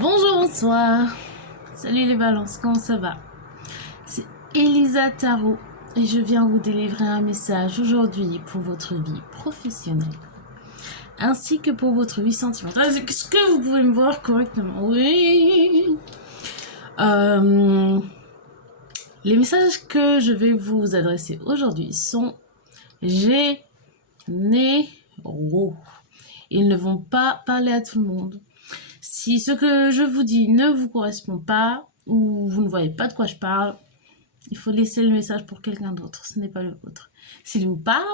Bonjour, bonsoir. Salut les balances, comment ça va? C'est Elisa Tarot et je viens vous délivrer un message aujourd'hui pour votre vie professionnelle ainsi que pour votre vie sentimentale. Est-ce que vous pouvez me voir correctement? Oui. Les messages que je vais vous adresser aujourd'hui sont généraux. Ils ne vont pas parler à tout le monde. Si ce que je vous dis ne vous correspond pas ou vous ne voyez pas de quoi je parle, il faut laisser le message pour quelqu'un d'autre, ce n'est pas le vôtre. S'il vous parle,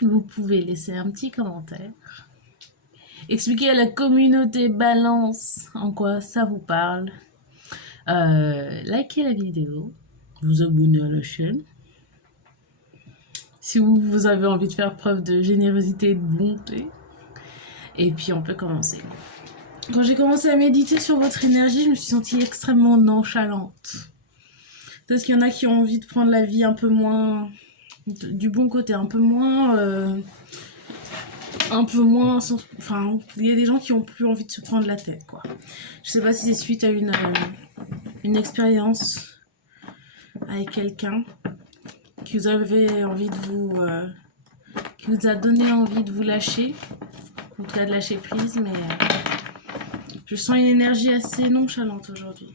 vous pouvez laisser un petit commentaire. Expliquer à la communauté balance en quoi ça vous parle. Likez la vidéo, vous abonner à la chaîne. Si vous avez envie de faire preuve de générosité et de bonté. Et puis on peut commencer. Quand j'ai commencé à méditer sur votre énergie, je me suis sentie extrêmement nonchalante. Parce qu'il y en a qui ont envie de prendre la vie un peu moins... du bon côté, un peu moins... Enfin, il y a des gens qui ont plus envie de se prendre la tête, quoi. Je sais pas si c'est suite à une expérience avec quelqu'un qui vous avait envie de vous... qui vous a donné envie de vous lâcher. En tout cas de lâcher prise, mais... je sens une énergie assez nonchalante aujourd'hui.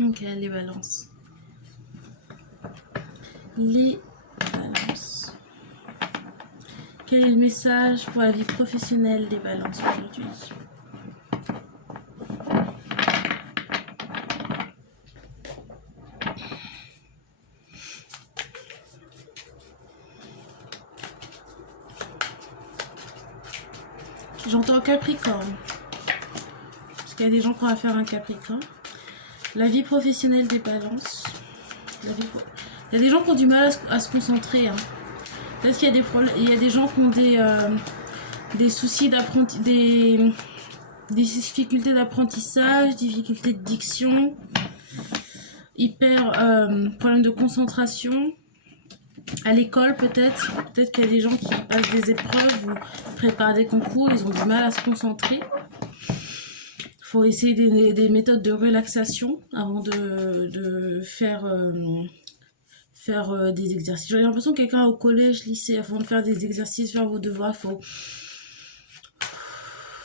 Ok, les balances. Les balances. Quel est le message pour la vie professionnelle des balances aujourd'hui? J'entends Capricorne. Parce qu'il y a des gens qui ont affaire à un Capricorne. La vie professionnelle des balances. Il y a des gens qui ont du mal à se concentrer. Hein. Peut-être qu'il y a des problèmes. Il y a des gens qui ont des soucis d'apprentissage, des difficultés d'apprentissage, difficultés de diction, problème de concentration. À l'école peut-être qu'il y a des gens qui passent des épreuves ou préparent des concours, ils ont du mal à se concentrer. Il faut essayer des méthodes de relaxation avant de faire des exercices. J'ai l'impression que quelqu'un au collège, lycée, avant de faire des exercices, faire vos devoirs, il faut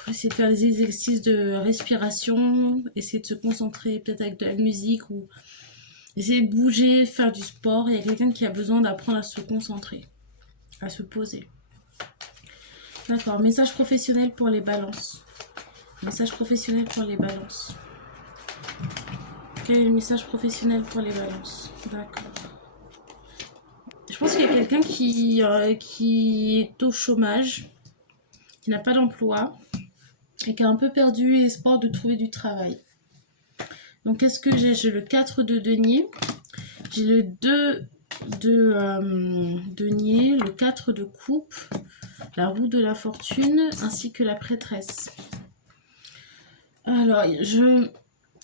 essayer de faire des exercices de respiration, essayer de se concentrer peut-être avec de la musique ou essayer de bouger, faire du sport. Il y a quelqu'un qui a besoin d'apprendre à se concentrer, à se poser. D'accord, message professionnel pour les balances. Message professionnel pour les balances. Quel est le message professionnel pour les balances? D'accord. Je pense qu'il y a quelqu'un qui est au chômage, qui n'a pas d'emploi et qui a un peu perdu l'espoir de trouver du travail. Donc qu'est-ce que j'ai? J'ai le 4 de denier, j'ai le 2 de denier, le 4 de coupe, la roue de la fortune ainsi que la prêtresse. Alors,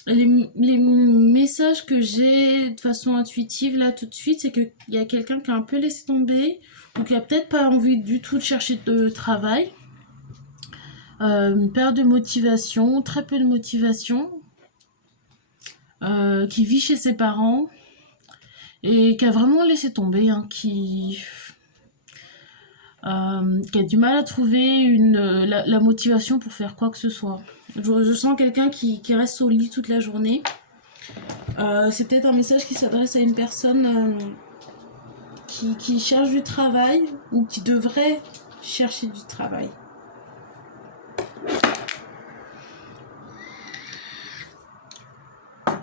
les messages que j'ai de façon intuitive là tout de suite, c'est qu'il y a quelqu'un qui a un peu laissé tomber ou qui a peut-être pas envie du tout de chercher de travail. Une perte de motivation, très peu de motivation, qui vit chez ses parents et qui a vraiment laissé tomber, hein, qui a du mal à trouver la motivation pour faire quoi que ce soit. Je sens quelqu'un qui reste au lit toute la journée. C'est peut-être un message qui s'adresse à une personne qui cherche du travail ou qui devrait chercher du travail.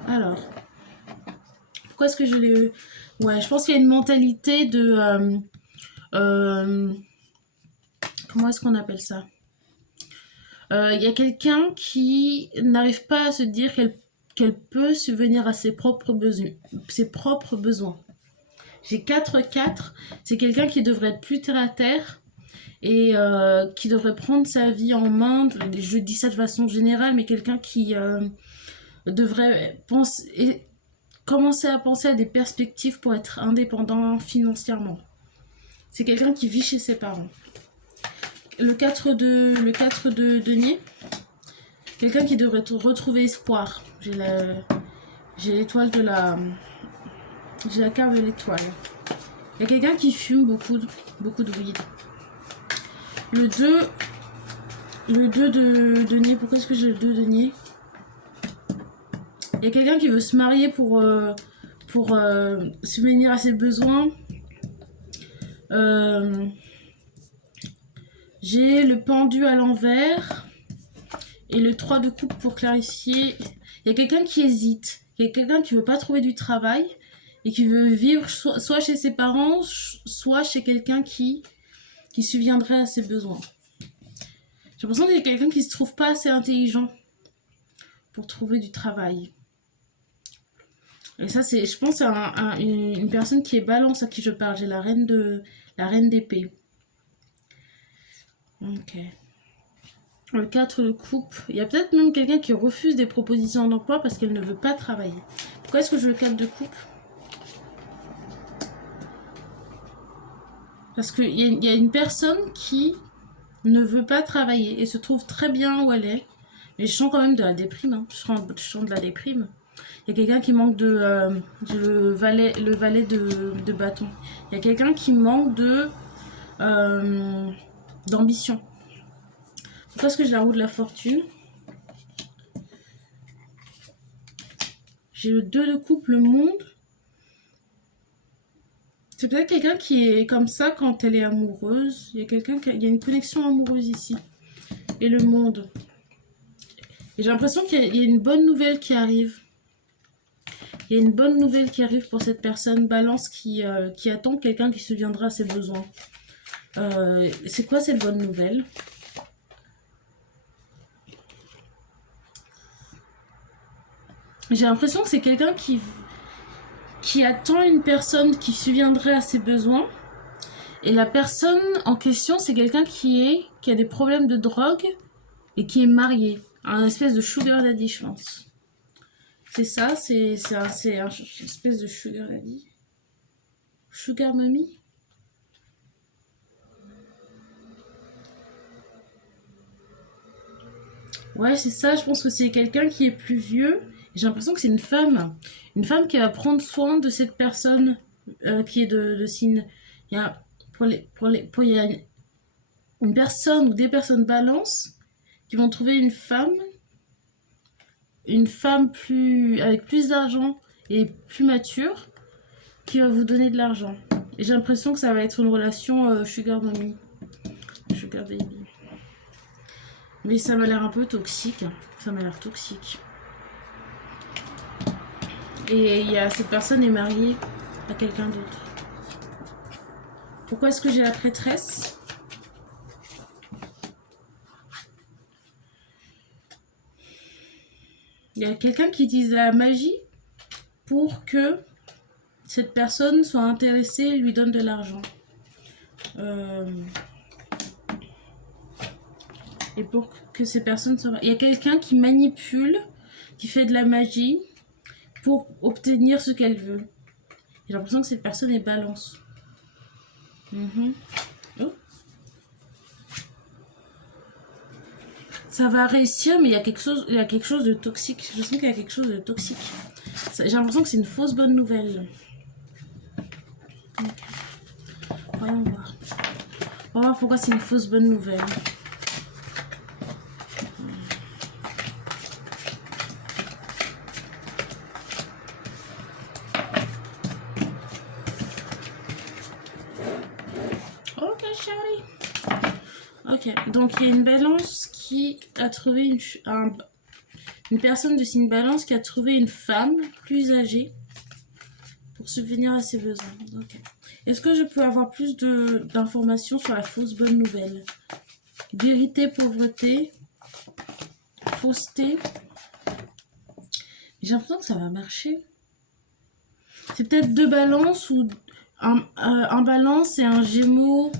Alors, pourquoi est-ce que je l'ai... Ouais, je pense qu'il y a une mentalité de... comment est-ce qu'on appelle ça? Il y a quelqu'un qui n'arrive pas à se dire qu'elle peut subvenir à ses propres besoins. J'ai 4-4, c'est quelqu'un qui devrait être plus terre à terre et qui devrait prendre sa vie en main. Je dis ça de façon générale, mais quelqu'un qui devrait commencer à penser à des perspectives pour être indépendant financièrement. C'est quelqu'un qui vit chez ses parents. le 4 de denier. Quelqu'un qui devrait retrouver espoir. J'ai l'étoile de la... J'ai la carte de l'étoile. Il y a quelqu'un qui fume beaucoup de weed. Le 2 de denier. Pourquoi est-ce que j'ai le 2 de denier? Il y a quelqu'un qui veut se marier pour subvenir à ses besoins. J'ai le pendu à l'envers. Et le 3 de coupe pour clarifier. Il y a quelqu'un qui hésite. Il y a quelqu'un qui veut pas trouver du travail. Et qui veut vivre soit chez ses parents, soit chez quelqu'un qui subviendrait à ses besoins. J'ai l'impression qu'il y a quelqu'un qui se trouve pas assez intelligent pour trouver du travail. Et ça, c'est, je pense, à une personne qui est balance à qui je parle. J'ai la reine d'épée. Ok. Le 4 de coupe. Il y a peut-être même quelqu'un qui refuse des propositions d'emploi parce qu'elle ne veut pas travailler. Pourquoi est-ce que je veux le 4 de coupe? Parce qu'il y a une personne qui ne veut pas travailler et se trouve très bien où elle est. Mais je sens quand même de la déprime. Hein. Je sens de la déprime. Il y a quelqu'un qui manque le valet de bâton. Il y a quelqu'un qui manque d'ambition. Pourquoi est-ce que j'ai la roue de la fortune? J'ai le 2 de coupe, le monde. C'est peut-être quelqu'un qui est comme ça quand elle est amoureuse. Il y a une connexion amoureuse ici. Et le monde. Et j'ai l'impression qu'il y a une bonne nouvelle qui arrive. Il y a une bonne nouvelle qui arrive pour cette personne balance qui attend quelqu'un qui se viendra à ses besoins. C'est quoi cette bonne nouvelle? J'ai l'impression que c'est quelqu'un qui attend une personne qui subviendrait à ses besoins. Et la personne en question, c'est quelqu'un qui a des problèmes de drogue et qui est marié. Un espèce de sugar daddy, je pense. C'est ça, c'est une espèce de sugar daddy. Sugar mommy. Ouais, c'est ça, je pense que c'est quelqu'un qui est plus vieux. J'ai l'impression que c'est une femme. Une femme qui va prendre soin de cette personne qui est de signe. Il y a, il y a une personne ou des personnes balance qui vont trouver une femme avec plus d'argent et plus mature qui va vous donner de l'argent. Et j'ai l'impression que ça va être une relation sugar mommy. Sugar baby. Mais ça m'a l'air un peu toxique. Ça m'a l'air toxique. Et cette personne est mariée à quelqu'un d'autre. Pourquoi est-ce que j'ai la prêtresse? Il y a quelqu'un qui utilise la magie pour que cette personne soit intéressée et lui donne de l'argent. Et pour que ces personnes soient... Il y a quelqu'un qui manipule, qui fait de la magie pour obtenir ce qu'elle veut. J'ai l'impression que cette personne est balance. Oh. Ça va réussir, mais il y a quelque chose de toxique. Je sens qu'il y a quelque chose de toxique. J'ai l'impression que c'est une fausse bonne nouvelle. Voyons voir. On va voir pourquoi c'est une fausse bonne nouvelle. Ok, chérie. Ok, donc il y a une balance qui a trouvé une personne de signe balance qui a trouvé une femme plus âgée pour subvenir à ses besoins. Okay. Est-ce que je peux avoir plus d'informations sur la fausse bonne nouvelle? Vérité, pauvreté, fausseté. J'ai l'impression que ça va marcher. C'est peut-être deux balances ou un balance et un gémeaux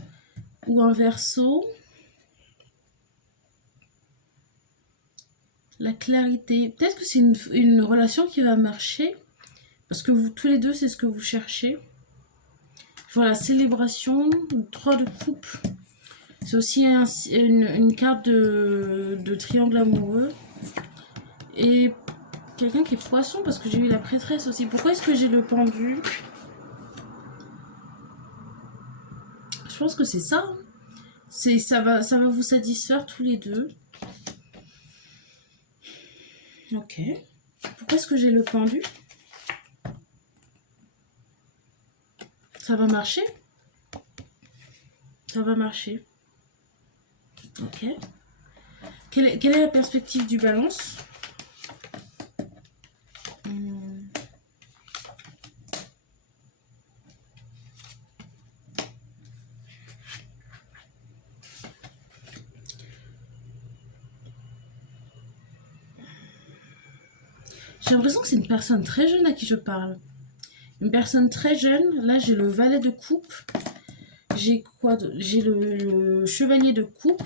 ou un verseau. La clarité. Peut-être que c'est une relation qui va marcher. Parce que vous, tous les deux, c'est ce que vous cherchez. Voilà, célébration, 3 de coupe. C'est aussi une carte de triangle amoureux. Et quelqu'un qui est poisson, parce que j'ai eu la prêtresse aussi. Pourquoi est-ce que j'ai le pendu? Je pense que c'est ça. Ça va vous satisfaire tous les deux. Ok. Pourquoi est-ce que j'ai le pendu? Ça va marcher? Ça va marcher. Ok. Quelle est la perspective du balance? J'ai l'impression que c'est une personne très jeune à qui je parle. Une personne très jeune. Là, j'ai le valet de coupe. J'ai quoi? J'ai le chevalier de coupe,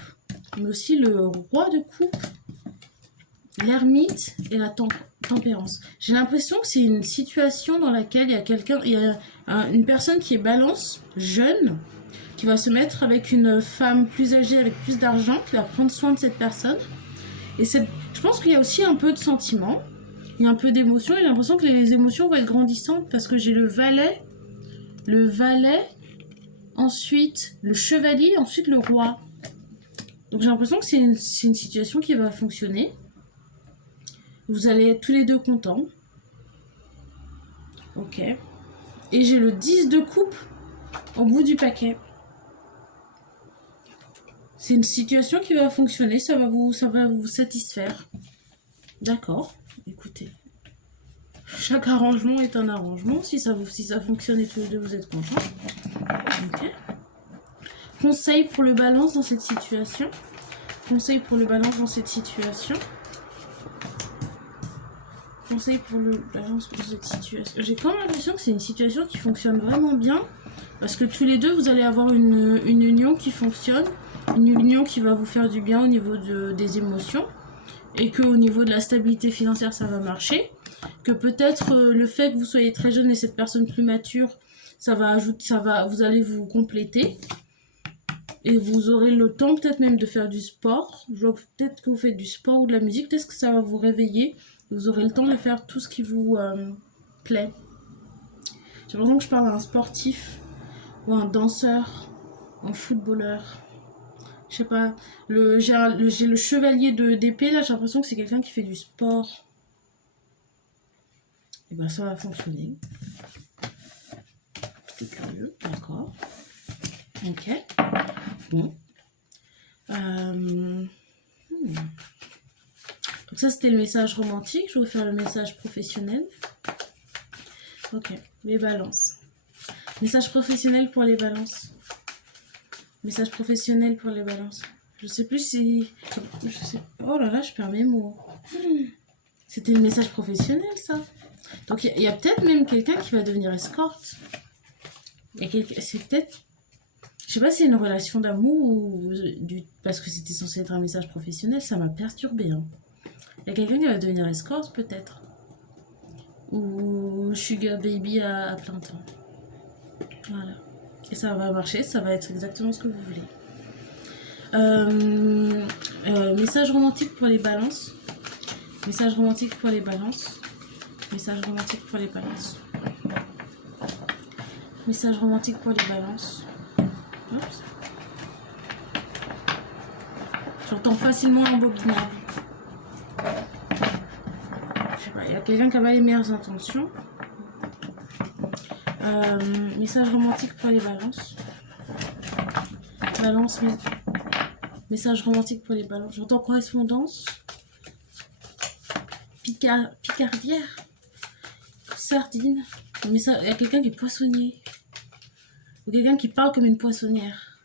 mais aussi le roi de coupe, l'ermite et la tempérance. J'ai l'impression que c'est une situation dans laquelle il y a une personne qui est balance, jeune, qui va se mettre avec une femme plus âgée, avec plus d'argent, qui va prendre soin de cette personne. Et je pense qu'il y a aussi un peu de sentiment, il y a un peu d'émotion, et j'ai l'impression que les émotions vont être grandissantes parce que j'ai le valet, ensuite le chevalier, ensuite le roi. Donc j'ai l'impression que c'est une situation qui va fonctionner. Vous allez être tous les deux contents. Ok. Et j'ai le 10 de coupe au bout du paquet. C'est une situation qui va fonctionner, ça va vous satisfaire. D'accord, écoutez. Chaque arrangement est un arrangement. Si ça fonctionne et tous les deux vous êtes contents. Ok. Conseil pour le balance dans cette situation. Conseil pour le balance dans cette situation. Conseil pour le balance dans cette situation. J'ai quand même l'impression que c'est une situation qui fonctionne vraiment bien. Parce que tous les deux, vous allez avoir une union qui fonctionne. Une union qui va vous faire du bien au niveau des émotions. Et qu'au niveau de la stabilité financière, ça va marcher. Que peut-être le fait que vous soyez très jeune et cette personne plus mature, vous allez vous compléter. Et vous aurez le temps peut-être même de faire du sport. Je vois peut-être que vous faites du sport ou de la musique. Peut-être que ça va vous réveiller. Vous aurez le temps de faire tout ce qui vous plaît. J'ai l'impression que je parle à un sportif ou un danseur, un footballeur. Je sais pas. J'ai le chevalier d'épée. Là, j'ai l'impression que c'est quelqu'un qui fait du sport. Et ben ça va fonctionner. C'était curieux. D'accord. Ok. Bon. Donc ça, c'était le message romantique. Je vais vous faire le message professionnel. Ok. Les balances. Message professionnel pour les balances. Message professionnel pour les balances. Je sais plus si... Oh là là, je perds mes mots. C'était le message professionnel, ça. Donc il y a peut-être même quelqu'un qui va devenir escorte. C'est peut-être... Je sais pas si c'est une relation d'amour ou parce que c'était censé être un message professionnel, ça m'a perturbée. Hein. Il y a quelqu'un qui va devenir escorte, peut-être. Ou sugar baby à plein temps. Voilà. Et ça va marcher, ça va être exactement ce que vous voulez. Message romantique pour les balances. Message romantique pour les balances. Message romantique pour les balances. Message romantique pour les balances. Oups. J'entends facilement imbobinable. Je sais pas, il y a quelqu'un qui a pas les meilleures intentions. Message romantique pour les balances. Balance, message romantique pour les balances. J'entends correspondance. Picardière. Sardine. Il y a quelqu'un qui est poissonnier. Ou quelqu'un qui parle comme une poissonnière.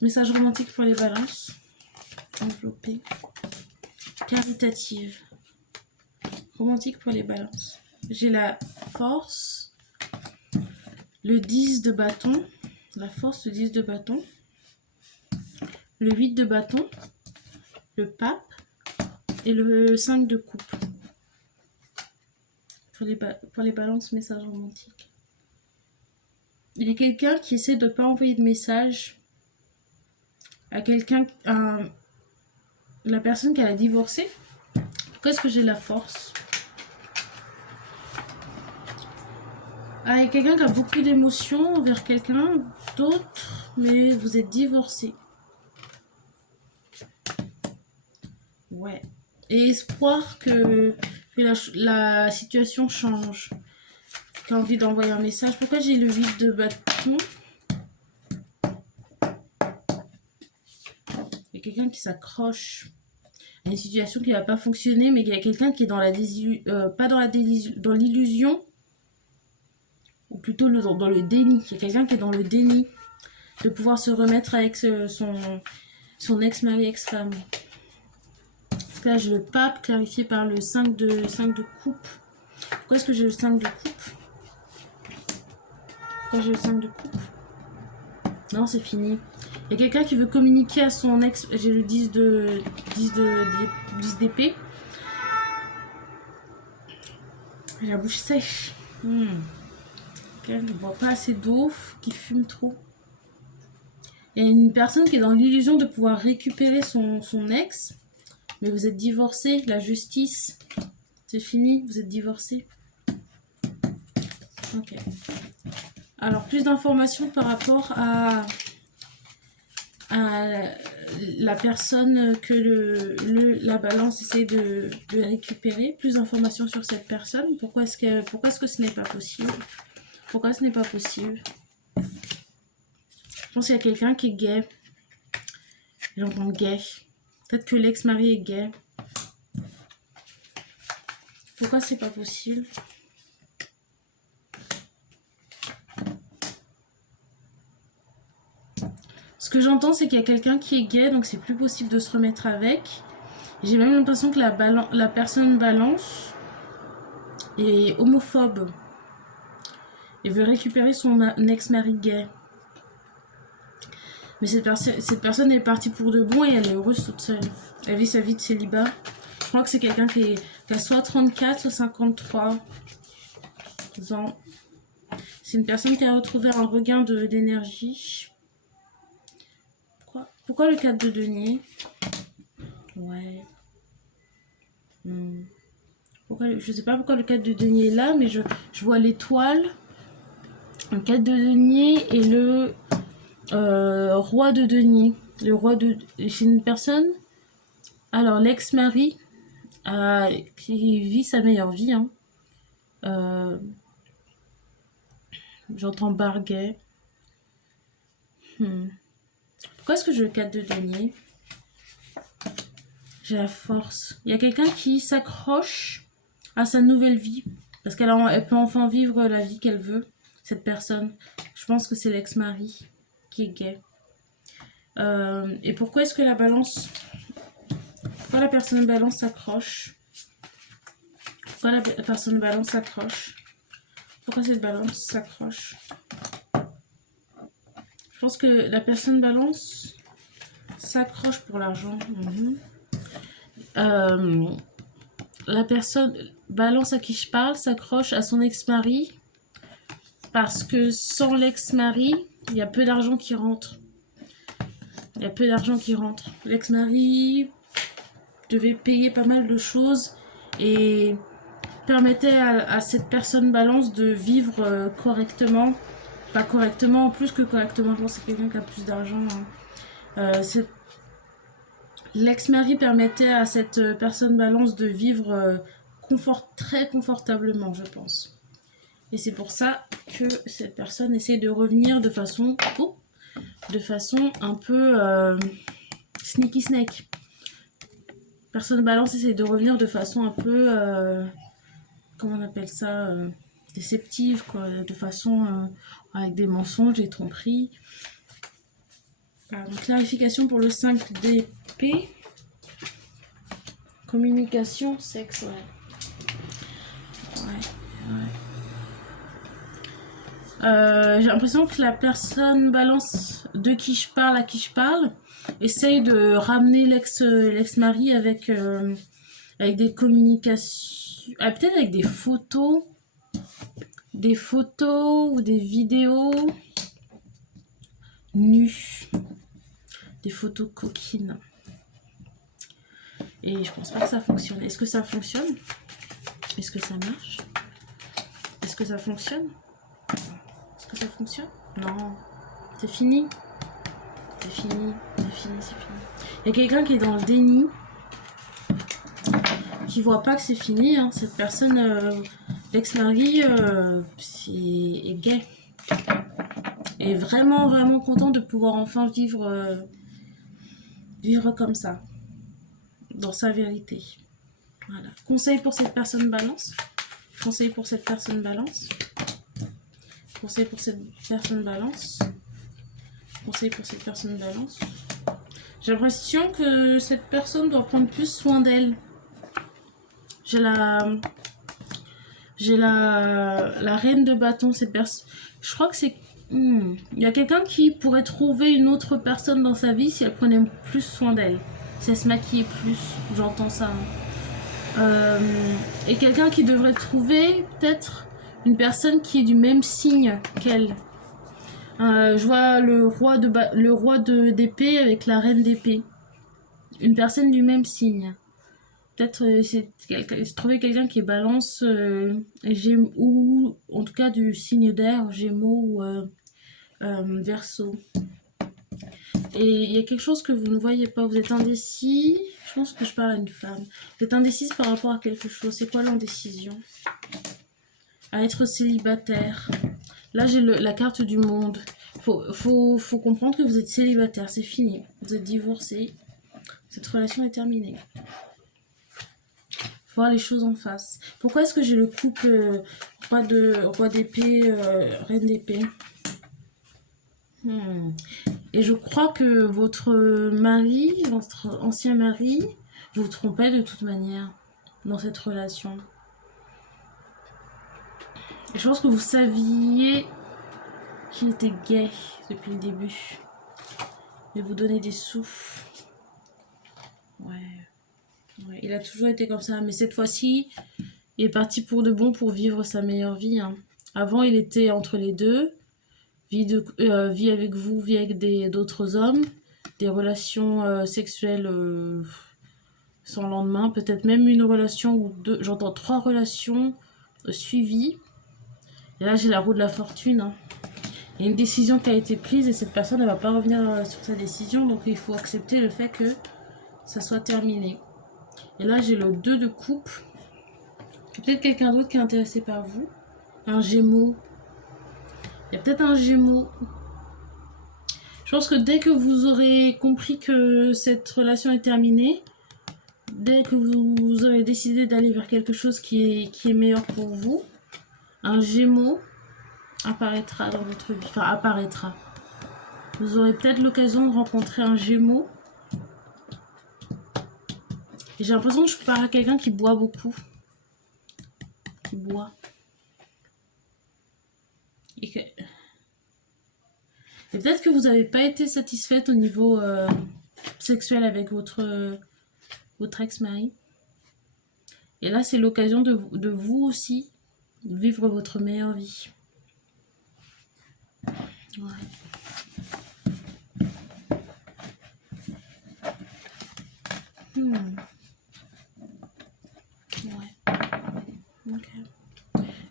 Message romantique pour les balances. Enveloppé. Caritative. Romantique pour les balances. J'ai la force. Le 10 de bâton. La force, le 10 de bâton. Le 8 de bâton. Le pape. Et le 5 de coupe. Pour les balances, message romantique. Il y a quelqu'un qui essaie de ne pas envoyer de message. à quelqu'un, la personne qui a divorcé. Pourquoi est-ce que j'ai la force? Ah, il y a quelqu'un qui a beaucoup d'émotions envers quelqu'un d'autre, mais vous êtes divorcé. Ouais. Et espoir que la situation change. Qui a envie d'envoyer un message. Pourquoi j'ai le 8 de bâton? Il y a quelqu'un qui s'accroche à une situation qui ne va pas fonctionner, mais il y a quelqu'un qui est dans la pas dans l'illusion, ou plutôt dans le déni. Il y a quelqu'un qui est dans le déni de pouvoir se remettre avec son ex-mari, ex-femme. Parce que là, j'ai le pape clarifié par le 5 de coupe. Pourquoi est-ce que j'ai le 5 de coupe? Pourquoi j'ai le 5 de coupe? Non, c'est fini. Il y a quelqu'un qui veut communiquer à son ex. J'ai le 10 d'épée. J'ai la bouche sèche. Quelqu'un qui ne boit pas assez d'eau, qui fume trop. Il y a une personne qui est dans l'illusion de pouvoir récupérer son ex. Mais vous êtes divorcé, la justice. C'est fini, vous êtes divorcé. Ok. Alors, plus d'informations par rapport à la personne que la balance essaie de récupérer. Plus d'informations sur cette personne. Pourquoi est-ce que ce n'est pas possible? Pourquoi ce n'est pas possible? Je pense qu'il y a quelqu'un qui est gay. J'entends gay. Peut-être que l'ex-mari est gay. Pourquoi c'est pas possible? Ce que j'entends, c'est qu'il y a quelqu'un qui est gay, donc c'est plus possible de se remettre avec. J'ai même l'impression que la personne balance est homophobe et veut récupérer son ex-mari gay. Mais cette personne est partie pour de bon et elle est heureuse toute seule. Elle vit sa vie de célibat. Je crois que c'est quelqu'un qui a soit 34, soit 53 ans. C'est une personne qui a retrouvé un regain d'énergie. Pourquoi le 4 de denier? Ouais. Je sais pas pourquoi le 4 de denier est là, mais je vois l'étoile, le 4 de denier et le roi de denier. Le roi de... C'est une personne... Alors, l'ex-mari qui vit sa meilleure vie. Hein. J'entends barguet. Pourquoi est-ce que j'ai le 4 de denier? J'ai la force. Il y a quelqu'un qui s'accroche à sa nouvelle vie. Parce qu'elle peut enfin vivre la vie qu'elle veut, cette personne. Je pense que c'est l'ex-mari qui est gay. Et pourquoi est-ce que la balance... Pourquoi la personne balance s'accroche? Pourquoi la personne balance s'accroche? Pourquoi cette balance s'accroche? Je pense que la personne balance s'accroche pour l'argent. La personne balance à qui je parle s'accroche à son ex-mari parce que sans l'ex-mari, il y a peu d'argent qui rentre. Il y a peu d'argent qui rentre. L'ex-mari devait payer pas mal de choses et permettait à cette personne balance de vivre correctement. Pas correctement, plus que correctement. Je pense que c'est quelqu'un qui a plus d'argent. Hein. L'ex-mari permettait à cette personne balance de vivre très confortablement, je pense. Et c'est pour ça que cette personne essaie de revenir de façon un peu sneaky snake. Personne balance essaie de revenir de façon un peu comment on appelle ça, déceptive, quoi, de façon avec des mensonges et tromperies. Donc, clarification pour le 5 d'épée. Communication, sexe, ouais. J'ai l'impression que la personne balance de qui je parle à qui je parle essaye de ramener l'ex-mari avec des communications, peut-être avec des photos ou des vidéos nues. des photos coquines. Et je pense pas que ça fonctionne. Est-ce que ça fonctionne? Est-ce que ça marche? Est-ce que ça fonctionne? Est-ce que ça fonctionne? Non. C'est fini. C'est fini. C'est fini, c'est fini. Il y a quelqu'un qui est dans le déni. Qui voit pas que c'est fini. Hein. Cette personne, l'ex-mari, est gay. Et vraiment, vraiment content de pouvoir enfin vivre comme ça. Dans sa vérité. Voilà. Conseil pour cette personne balance. Conseil pour cette personne balance. Conseil pour cette personne balance. Conseil pour cette personne balance. J'ai l'impression que cette personne doit prendre plus soin d'elle. J'ai la reine de bâton. Cette personne. Je crois que c'est. Il y a quelqu'un qui pourrait trouver une autre personne dans sa vie si elle prenait plus soin d'elle. Si elle se maquillait plus. J'entends ça. Et quelqu'un qui devrait trouver peut-être une personne qui est du même signe qu'elle. Je vois le roi d'épée avec la reine d'épée. Une personne du même signe. Peut-être trouver quelqu'un qui est balance ou en tout cas du signe d'air, Gémeaux ou Verseau. Et il y a quelque chose que vous ne voyez pas, vous êtes indécis. Je pense que je parle à une femme. Vous êtes indécise par rapport à quelque chose. C'est quoi l'indécision? À être célibataire. Là, j'ai la carte du monde. Faut comprendre que vous êtes célibataire. C'est fini. Vous êtes divorcé. Cette relation est terminée. Faut voir les choses en face. Pourquoi est-ce que j'ai le couple roi d'épée, reine d'épée? Et je crois que votre mari, votre ancien mari, vous trompait de toute manière dans cette relation. Et je pense que vous saviez qu'il était gay depuis le début. Mais vous donnez des sous. Ouais, il a toujours été comme ça. Mais cette fois-ci, il est parti pour de bon pour vivre sa meilleure vie. Hein. Avant, il était entre les deux. Vie avec vous, vie avec d'autres hommes. Des relations sexuelles sans lendemain. Peut-être même une relation ou deux. J'entends 3 relations suivies. Et là, j'ai la roue de la fortune. Hein. Il y a une décision qui a été prise et cette personne ne va pas revenir sur sa décision. Donc, il faut accepter le fait que ça soit terminé. Et là, j'ai le 2 de coupe. Peut-être quelqu'un d'autre qui est intéressé par vous. Un Gémeaux. Il y a peut-être un Gémeaux. Je pense que dès que vous aurez compris que cette relation est terminée, dès que vous aurez décidé d'aller vers quelque chose qui est meilleur pour vous, un Gémeaux apparaîtra dans votre vie. Enfin, apparaîtra. Vous aurez peut-être l'occasion de rencontrer un Gémeaux. Et j'ai l'impression que je parle à quelqu'un qui boit beaucoup. Qui boit. Et peut-être que vous n'avez pas été satisfaite au niveau sexuel avec votre ex-mari. Et là, c'est l'occasion de vous aussi vivre votre meilleure vie. Ouais. Ouais. Ok.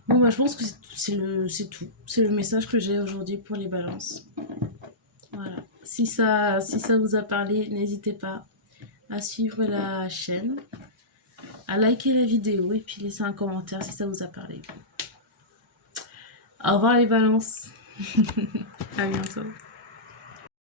Bon, bah, je pense que c'est tout. C'est le message que j'ai aujourd'hui pour les balances. Voilà. Si ça vous a parlé, n'hésitez pas à suivre la chaîne, à liker la vidéo et puis laisser un commentaire si ça vous a parlé. Au revoir les balances. À bientôt.